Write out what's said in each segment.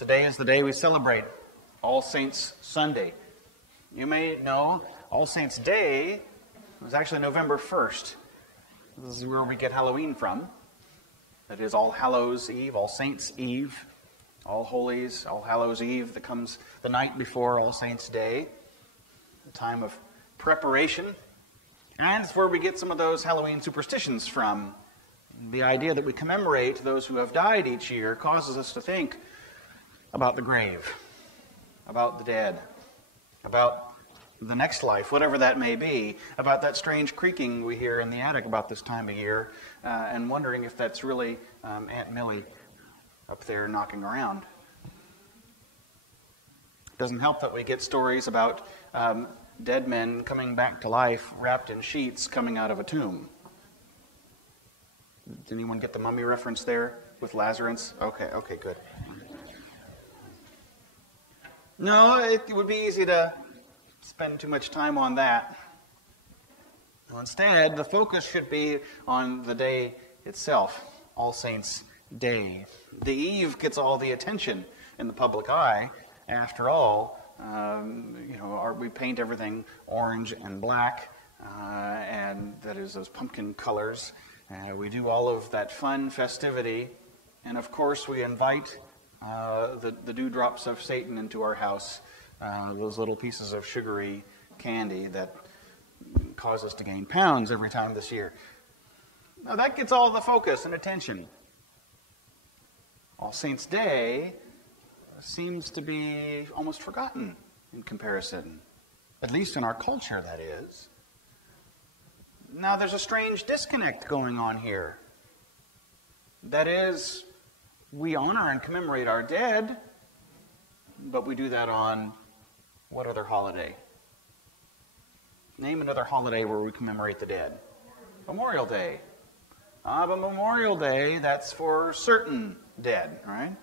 Today is the day we celebrate All Saints Sunday. You may know All Saints Day was actually November 1st. This is where we get Halloween from. That is All Hallows Eve, All Saints Eve, All Holies, All Hallows Eve that comes the night before All Saints Day, a time of preparation. And it's where we get some of those Halloween superstitions from. The idea that we commemorate those who have died each year causes us to think about the grave, about the dead, about the next life, whatever that may be, about that strange creaking we hear in the attic about this time of year, and wondering if that's really Aunt Millie up there knocking around. It doesn't help that we get stories about dead men coming back to life wrapped in sheets coming out of a tomb. Did anyone get the mummy reference there with Lazarus? Okay, good. No, it would be easy to spend too much time on that. Well, instead, the focus should be on the day itself, All Saints' Day. The eve gets all the attention in the public eye. After all, we paint everything orange and black, and that is those pumpkin colors. We do all of that fun festivity, and of course we invite the dewdrops of Satan into our house, those little pieces of sugary candy that cause us to gain pounds every time this year. Now that gets all the focus and attention. All Saints' Day seems to be almost forgotten in comparison, at least in our culture, that is. Now there's a strange disconnect going on here. That is, we honor and commemorate our dead, but we do that on what other holiday? Name another holiday where we commemorate the dead. Memorial Day. But Memorial Day, that's for certain dead, right?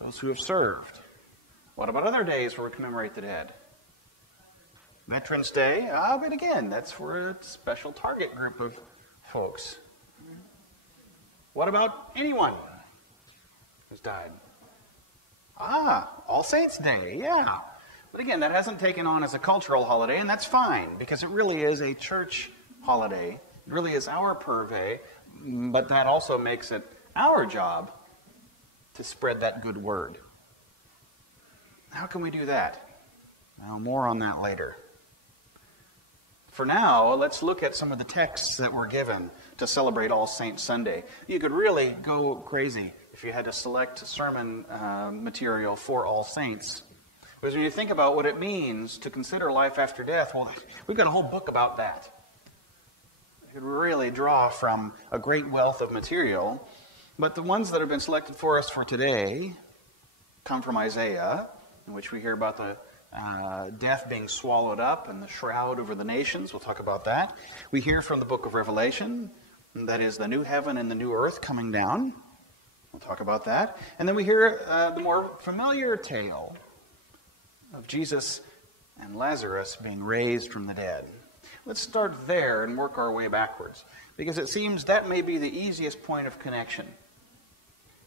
Those who have served. What about other days where we commemorate the dead? Veterans Day, but again, that's for a special target group of folks. What about anyone who's died? All Saints Day, yeah. But again, that hasn't taken on as a cultural holiday, and that's fine, because it really is a church holiday. It really is our purvey, but that also makes it our job to spread that good word. How can we do that? Well, more on that later. For now, let's look at some of the texts that were given to celebrate All Saints Sunday. You could really go crazy if you had to select sermon material for All Saints. Because when you think about what it means to consider life after death, well, we've got a whole book about that. You could really draw from a great wealth of material. But the ones that have been selected for us for today come from Isaiah, in which we hear about the death being swallowed up and the shroud over the nations. We'll talk about that. We hear from the book of Revelation, that is the new heaven and the new earth coming down. We'll talk about that. And then we hear the more familiar tale of Jesus and Lazarus being raised from the dead. Let's start there and work our way backwards, because it seems that may be the easiest point of connection.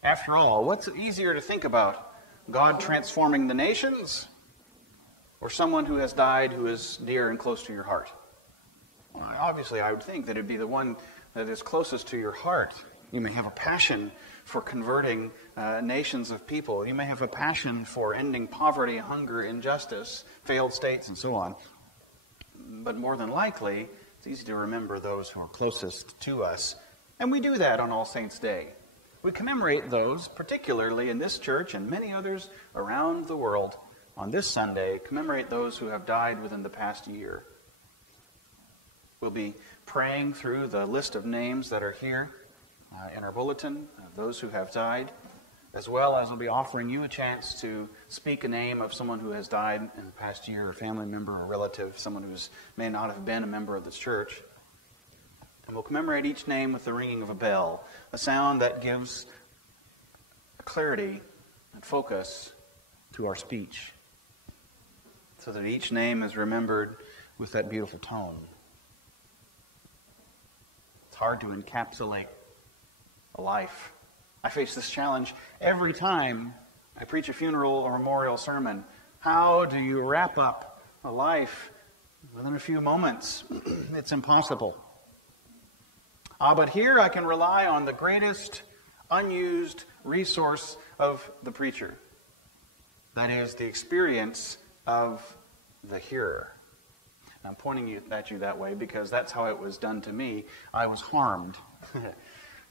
After all, what's easier to think about? God transforming the nations, or someone who has died who is dear and close to your heart? Well, obviously, I would think that it'd be the one that is closest to your heart. You may have a passion for converting nations of people. You may have a passion for ending poverty, hunger, injustice, failed states, and so on. But more than likely, it's easy to remember those who are closest to us. And we do that on All Saints' Day. We commemorate those, particularly in this church and many others around the world, on this Sunday, commemorate those who have died within the past year. We'll be praying through the list of names that are here in our bulletin, those who have died, as well as we'll be offering you a chance to speak a name of someone who has died in the past year, a family member or relative, someone who may not have been a member of this church. And we'll commemorate each name with the ringing of a bell, a sound that gives clarity and focus to our speech, so that each name is remembered with that beautiful tone. It's hard to encapsulate a life. I face this challenge every time I preach a funeral or memorial sermon. How do you wrap up a life within a few moments? It's impossible. But here I can rely on the greatest unused resource of the preacher. That is the experience of the hearer. And I'm pointing at you that way because that's how it was done to me. I was harmed.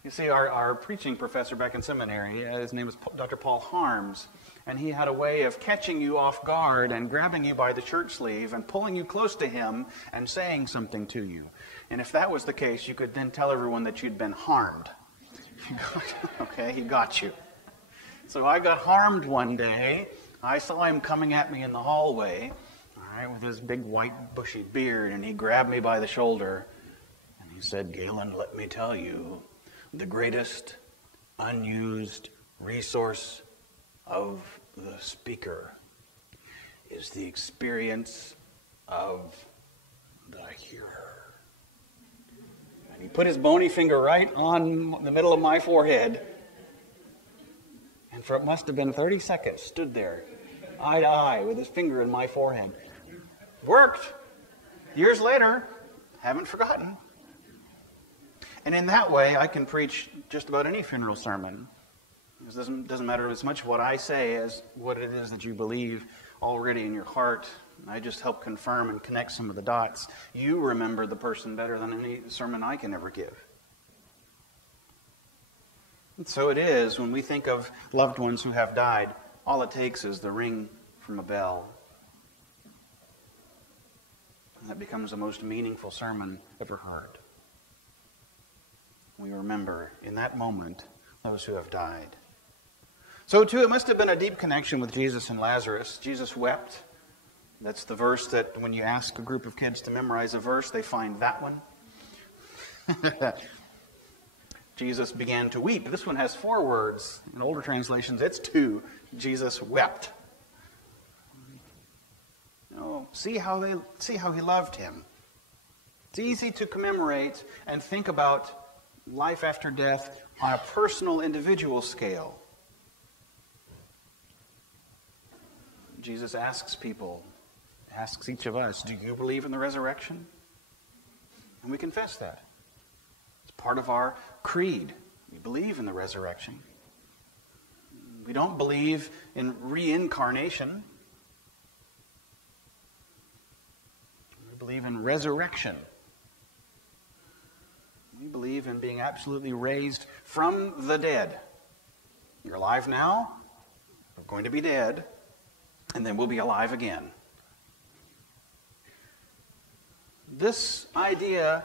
You see, our preaching professor back in seminary, his name was Dr. Paul Harms, and he had a way of catching you off guard and grabbing you by the shirt sleeve and pulling you close to him and saying something to you. And if that was the case, you could then tell everyone that you'd been harmed. Okay, he got you. So I got harmed one day. I saw him coming at me in the hallway, all right, with his big white bushy beard, and he grabbed me by the shoulder, and he said, "Galen, let me tell you, the greatest unused resource of the speaker is the experience of the hearer." And he put his bony finger right on the middle of my forehead, and for it must have been 30 seconds, stood there, eye to eye, with his finger in my forehead. Worked. Years later, haven't forgotten. And in that way, I can preach just about any funeral sermon. It doesn't matter as much what I say as what it is that you believe already in your heart. I just help confirm and connect some of the dots. You remember the person better than any sermon I can ever give. And so it is when we think of loved ones who have died, all it takes is the ring from a bell. And that becomes the most meaningful sermon ever heard. We remember in that moment those who have died. So too, it must have been a deep connection with Jesus and Lazarus. Jesus wept. That's the verse that when you ask a group of kids to memorize a verse, they find that one. Jesus began to weep. This one has 4 words. In older translations, it's 2. Jesus wept. Oh, see how he loved him. It's easy to commemorate and think about life after death on a personal, individual scale. Jesus asks people, asks each of us, do you believe in the resurrection? And we confess that. It's part of our creed. We believe in the resurrection. We don't believe in reincarnation. We believe in resurrection. We believe in being absolutely raised from the dead. You're alive now. We're going to be dead. And then we'll be alive again. This idea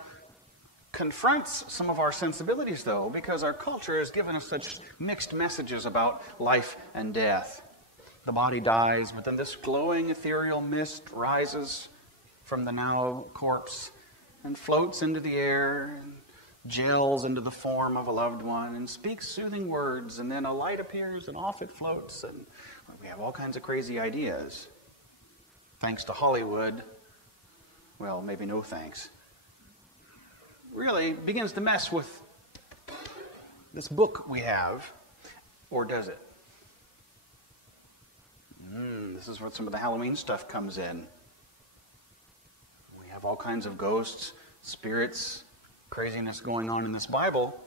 confronts some of our sensibilities, though, because our culture has given us such mixed messages about life and death. The body dies, but then this glowing ethereal mist rises from the now corpse and floats into the air and gels into the form of a loved one and speaks soothing words, and then a light appears and off it floats, and we have all kinds of crazy ideas. Thanks to Hollywood, well, maybe no thanks, really begins to mess with this book we have, or does it? This is where some of the Halloween stuff comes in. We have all kinds of ghosts, spirits, craziness going on in this Bible.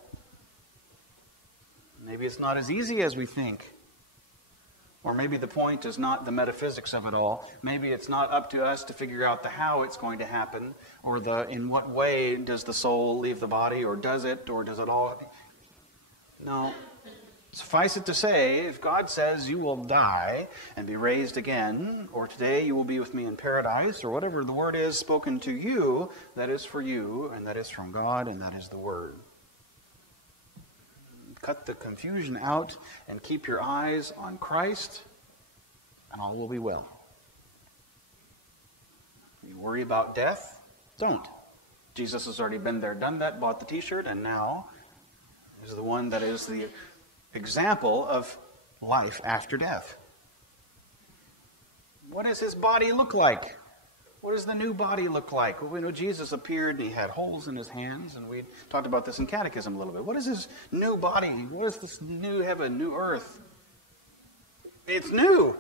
Maybe it's not as easy as we think. Or maybe the point is not the metaphysics of it all. Maybe it's not up to us to figure out the how it's going to happen, or the in what way does the soul leave the body, or does it all? No. Suffice it to say, if God says you will die and be raised again, or today you will be with me in paradise, or whatever the word is spoken to you, that is for you, and that is from God, and that is the word. Cut the confusion out and keep your eyes on Christ, and all will be well. You worry about death? Don't. Jesus has already been there, done that, bought the t-shirt, and now is the one that is the example of life after death. What does his body look like? What does the new body look like? Well, we know Jesus appeared and he had holes in his hands, and we talked about this in catechism a little bit. What is his new body? What is this new heaven, new earth? It's new.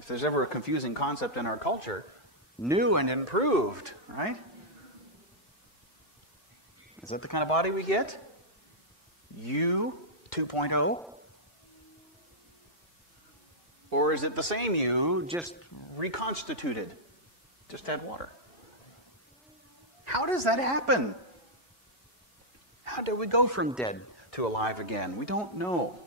If there's ever a confusing concept in our culture, new and improved, right? Is that the kind of body we get? You 2.0? Or is it the same you, just reconstituted? Just add water. How does that happen? How do we go from dead to alive again? We don't know.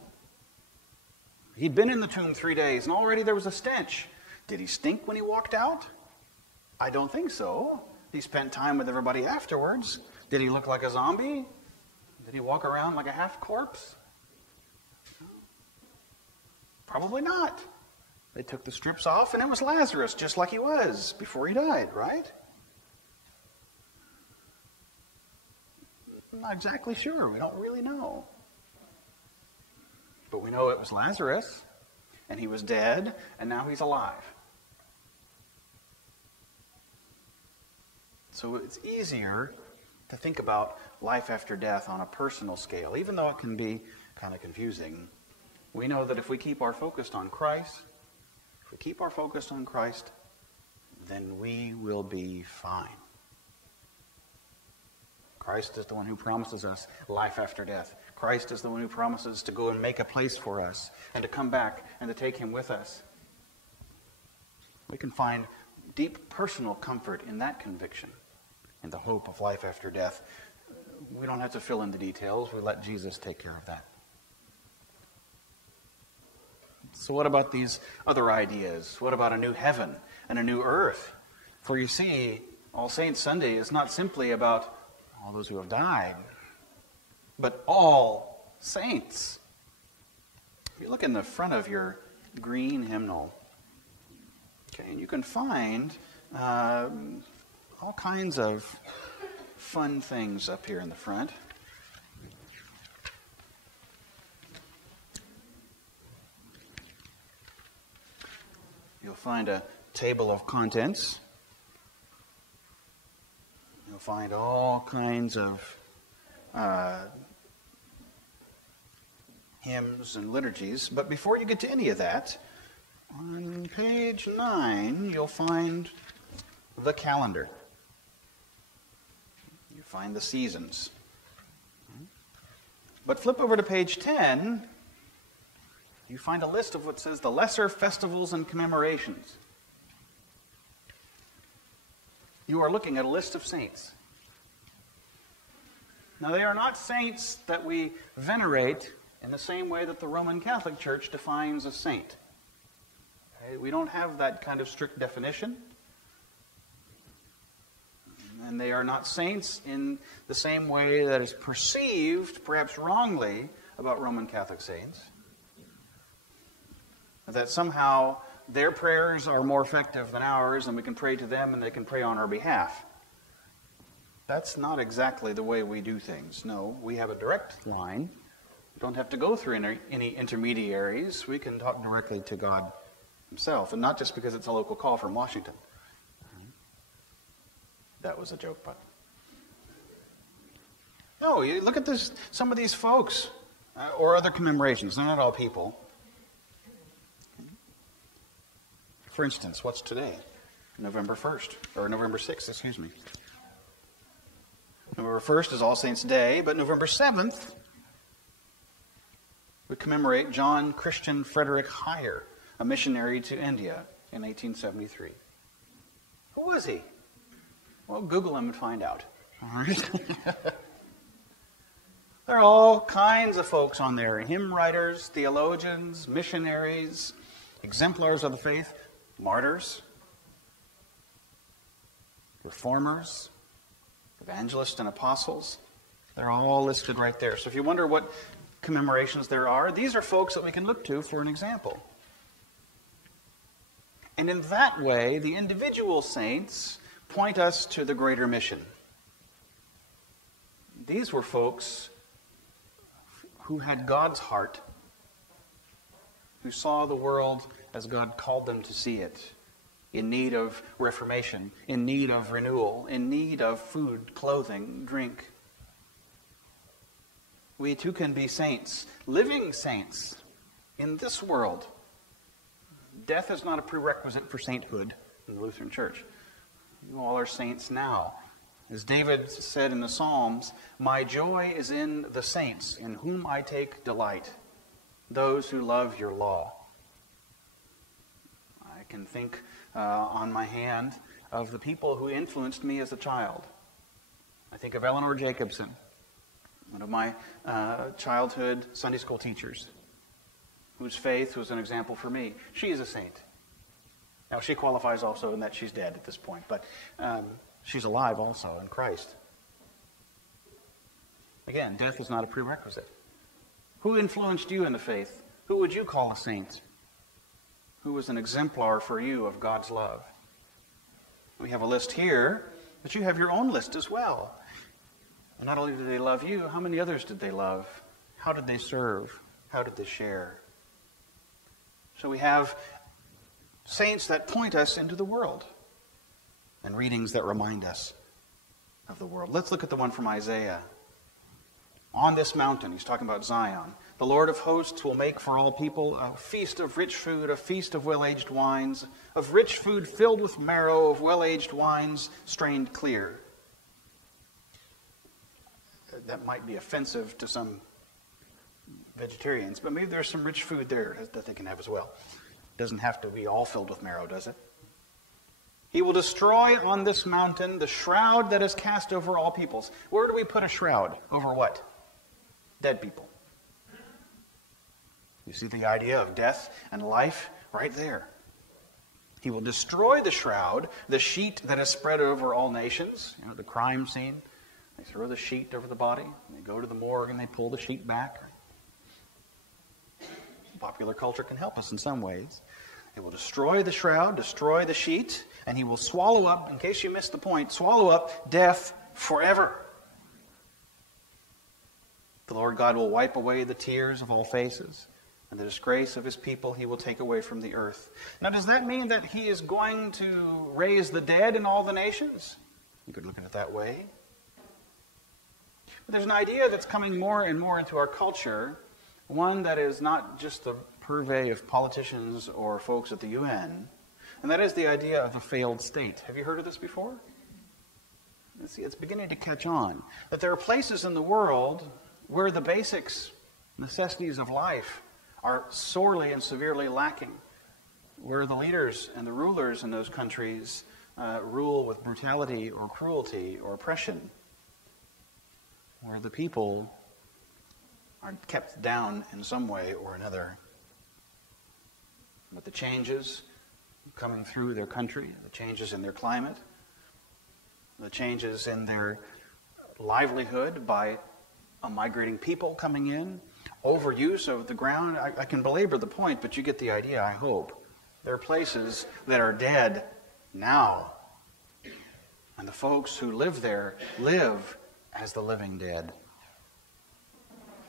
He'd been in the tomb 3 days, and already there was a stench. Did he stink when he walked out? I don't think so. He spent time with everybody afterwards. Did he look like a zombie? Did he walk around like a half-corpse? Probably not. They took the strips off, and it was Lazarus, just like he was before he died, right? I'm not exactly sure. We don't really know. But we know it was Lazarus, and he was dead, and now he's alive. So it's easier to think about life after death on a personal scale, even though it can be kind of confusing. We know that if we keep our focus on Christ, then we will be fine. Christ is the one who promises us life after death. Christ is the one who promises to go and make a place for us and to come back and to take him with us. We can find deep personal comfort in that conviction, in the hope of life after death. We don't have to fill in the details. We let Jesus take care of that. So what about these other ideas? What about a new heaven and a new earth? For you see, All Saints Sunday is not simply about all those who have died, but all saints. If you look in the front of your green hymnal, okay, and you can find all kinds of fun things up here in the front. You'll find a table of contents. You'll find all kinds of hymns and liturgies. But before you get to any of that, on page 9, you'll find the calendar. You find the seasons. But flip over to page 10, you find a list of what says the lesser festivals and commemorations. You are looking at a list of saints. Now, they are not saints that we venerate in the same way that the Roman Catholic Church defines a saint. Okay? We don't have that kind of strict definition. And they are not saints in the same way that is perceived, perhaps wrongly, about Roman Catholic saints. That somehow their prayers are more effective than ours, and we can pray to them and they can pray on our behalf. That's not exactly the way we do things. No, we have a direct line. We don't have to go through any intermediaries. We can talk directly to God himself, and not just because it's a local call from Washington. That was a joke, but no, you look at this. Some of these folks, or other commemorations. They're not all people. For instance, what's today? November 1st, or November 6th, excuse me. November 1st is All Saints' Day, but November 7th, we commemorate John Christian Frederick Heyer, a missionary to India in 1873. Who was he? Well, Google him and find out. All right. There are all kinds of folks on there. Hymn writers, theologians, missionaries, exemplars of the faith, martyrs, reformers, evangelists and apostles. They're all listed right there. So if you wonder what commemorations there are, these are folks that we can look to for an example. And in that way, the individual saints point us to the greater mission. These were folks who had God's heart, who saw the world as God called them to see it, in need of reformation, in need of renewal, in need of food, clothing, drink. We too can be saints, living saints, in this world. Death is not a prerequisite for sainthood in the Lutheran Church. You all are saints now. As David said in the Psalms, my joy is in the saints, in whom I take delight, those who love your law. I can think on my hand of the people who influenced me as a child. I think of Eleanor Jacobson, one of my childhood Sunday school teachers, whose faith was an example for me. She is a saint. Now, she qualifies also in that she's dead at this point, but she's alive also in Christ. Again, death is not a prerequisite. Who influenced you in the faith? Who would you call a saint? Who was an exemplar for you of God's love? We have a list here, but you have your own list as well. And not only did they love you, how many others did they love? How did they serve? How did they share? So we have saints that point us into the world and readings that remind us of the world. Let's look at the one from Isaiah. On this mountain, he's talking about Zion, the Lord of hosts will make for all people a feast of rich food, a feast of well-aged wines, of rich food filled with marrow, of well-aged wines strained clear. That might be offensive to some vegetarians, but maybe there's some rich food there that they can have as well. It doesn't have to be all filled with marrow, does it? He will destroy on this mountain the shroud that is cast over all peoples. Where do we put a shroud? Over what? Dead people. You see the idea of death and life right there. He will destroy the shroud, the sheet that is spread over all nations. You know, the crime scene. They throw the sheet over the body. They go to the morgue and they pull the sheet back. Popular culture can help us in some ways. He will destroy the shroud, destroy the sheet, and he will swallow up, in case you missed the point, swallow up death forever. The Lord God will wipe away the tears of all faces, and the disgrace of his people he will take away from the earth. Now, does that mean that he is going to raise the dead in all the nations? You could look at it that way. But there's an idea that's coming more and more into our culture, one that is not just the purvey of politicians or folks at the UN, and that is the idea of a failed state. Have you heard of this before? See, it's beginning to catch on. That there are places in the world where the basics, necessities of life are sorely and severely lacking, where the leaders and the rulers in those countries rule with brutality or cruelty or oppression, where the people are kept down in some way or another. But the changes coming through their country, the changes in their climate, the changes in their livelihood by a migrating people coming in, overuse of the ground. I can belabor the point, but you get the idea, I hope. There are places that are dead now, and the folks who live there live as the living dead.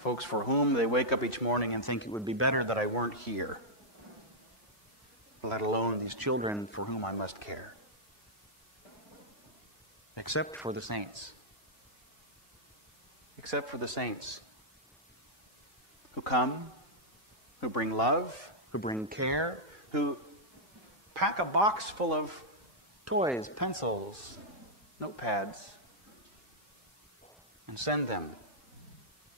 Folks for whom they wake up each morning and think it would be better that I weren't here, let alone these children for whom I must care. Except for the saints. Except for the saints who come, who bring love, who bring care, who pack a box full of toys, pencils, notepads, and send them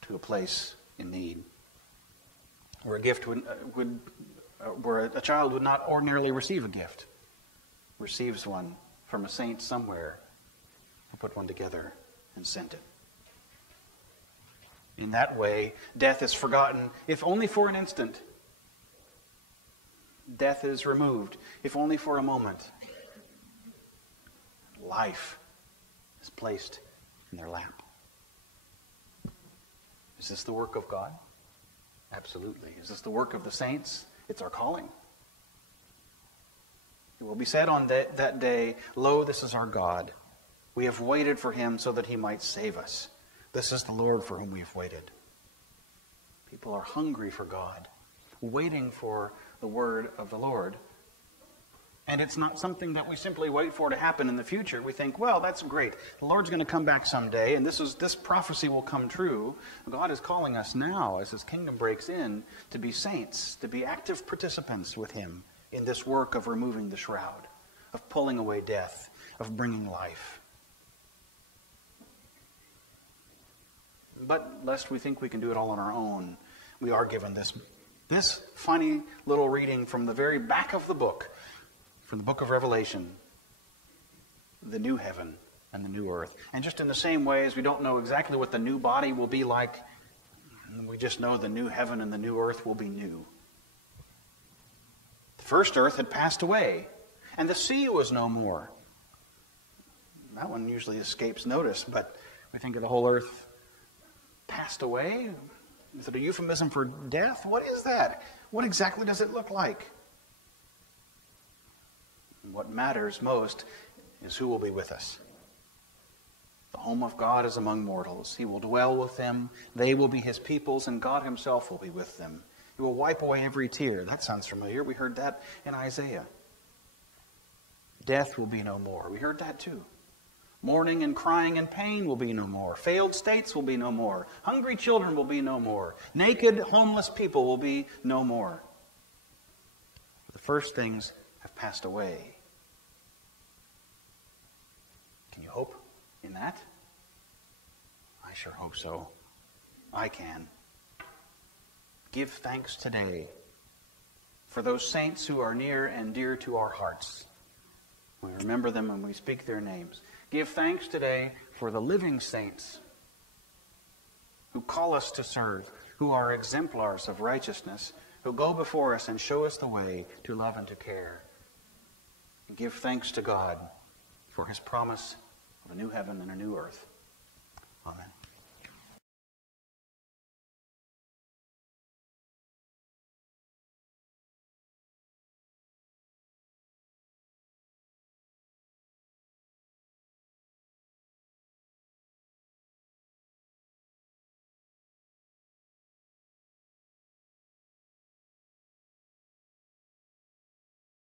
to a place in need, where a gift where a child would not ordinarily receive a gift, receives one from a saint somewhere, who put one together and sent it. In that way, death is forgotten, if only for an instant. Death is removed, if only for a moment. Life is placed in their lap. Is this the work of God? Absolutely. Is this the work of the saints? It's our calling. It will be said on that day, "Lo, this is our God. We have waited for him so that he might save us. This is the Lord for whom we have waited." People are hungry for God, waiting for the word of the Lord. And it's not something that we simply wait for to happen in the future. We think, well, that's great. The Lord's going to come back someday, and this prophecy will come true. God is calling us now, as his kingdom breaks in, to be saints, to be active participants with him in this work of removing the shroud, of pulling away death, of bringing life. But lest we think we can do it all on our own, we are given this funny little reading from the very back of the book, from the book of Revelation, the new heaven and the new earth. And just in the same way as we don't know exactly what the new body will be like, we just know the new heaven and the new earth will be new. The first earth had passed away, and the sea was no more. That one usually escapes notice, but we think of the whole earth passed away. Is it a euphemism for death? What is that? What exactly does it look like? What matters most is who will be with us. The home of God is among mortals. He will dwell with them. They will be his peoples, and God himself will be with them. He will wipe away every tear. That sounds familiar. We heard that in Isaiah. Death will be no more. We heard that too. Mourning and crying and pain will be no more. Failed states will be no more. Hungry children will be no more. Naked, homeless people will be no more. The first things have passed away. Can you hope in that? I sure hope so. I can. Give thanks today for those saints who are near and dear to our hearts. We remember them and we speak their names. Give thanks today for the living saints who call us to serve, who are exemplars of righteousness, who go before us and show us the way to love and to care. And give thanks to God for his promise of a new heaven and a new earth. Amen.